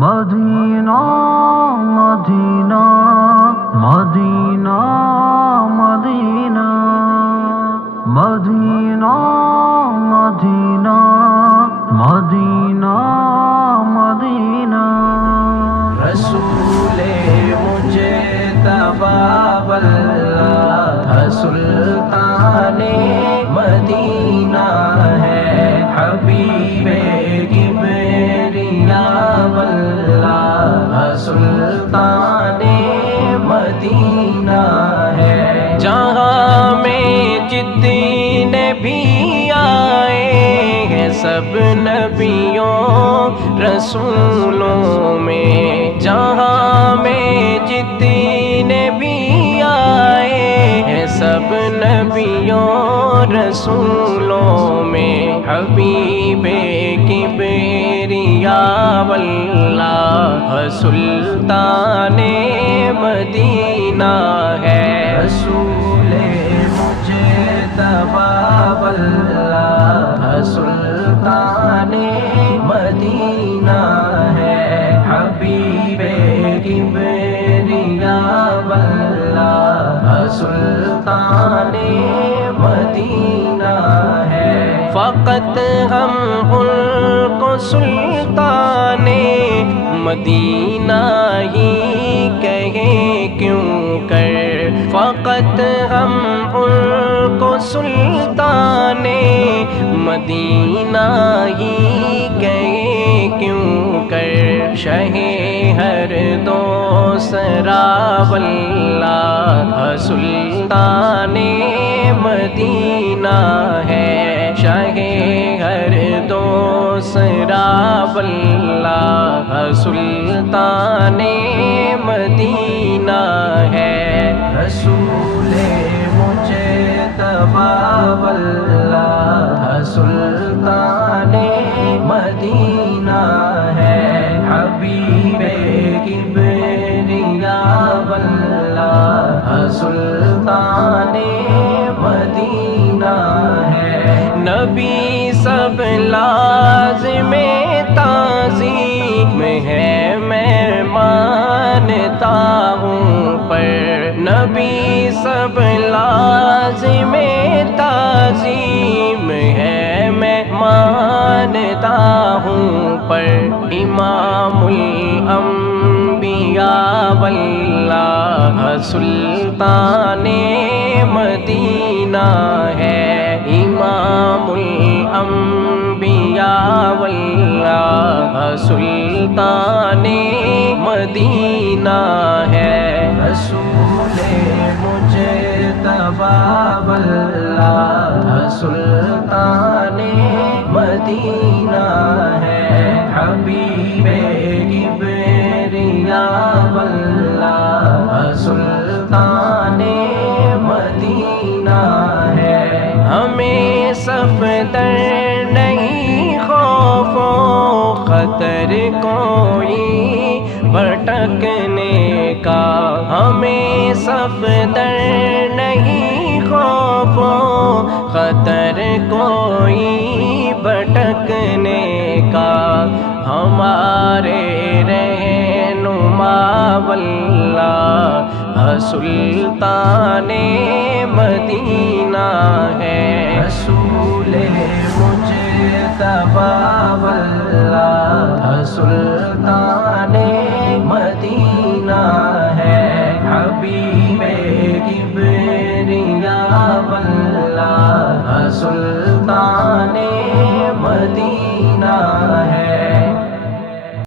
مدینہ مدینہ مدینہ مدینہ مدینہ مدینہ مدینہ مدینہ رسول مجتبی واللہ سلطان مدینہ ہے، حبیب کبریاء واللہ سلطان مدینہ ہے۔ جہاں میں جتنے بھی آئے ہیں سب نبیوں رسولوں میں، جہاں میں جتنے بھی آئے ہیں سب نبیوں رسولوں میں، حبیب کبریاء واللہ سلطان مدینہ ہے۔ رسول مجتبی واللہ سلطان مدینہ ہے، حبیب کبریاء واللہ سلطان مدینہ ہے۔ فقط ہم ان کو سلطان مدینہ ہی کہیں کیوں کر، فقط ہم ان کو سلطان مدینہ ہی کہیں کیوں کر، شہ ہر دوسرا واللہ سلطان مدینہ ہے، شہ ہر دوسرا واللہ سلطان مدینہ ہے۔ رسول مجتبی واللہ سلطان مدینہ ہے، حبیب کبریاء واللہ سلطان مدینہ ہے۔ نبی سب لازم تعظیم ہے، میں مانتا ہوں پر، نبی سب لازم تعظیم ہے، میں مانتا ہوں پر، امام الانبیاء واللہ سلطان مدینہ ہے، امام الانبیاء واللہ سلطان مدینہ ہے۔ رسول مجتبی واللہ سلطان مدینہ ہے، حبیب کبریاء واللہ سلطان مدینہ ہے۔ ہمیں صفدر نہیں خوف و خطر کوئی بھٹکنے کا، ہمیں صفدر نہیں خوف و خطر کوئی بھٹکنے کا، ہمارے رہنما واللہ سلطان مدینہ ہے۔ رسول مجتبی واللہ سلطان مدینہ ہے، حبیب کبریاء واللہ سلطان مدینہ ہے۔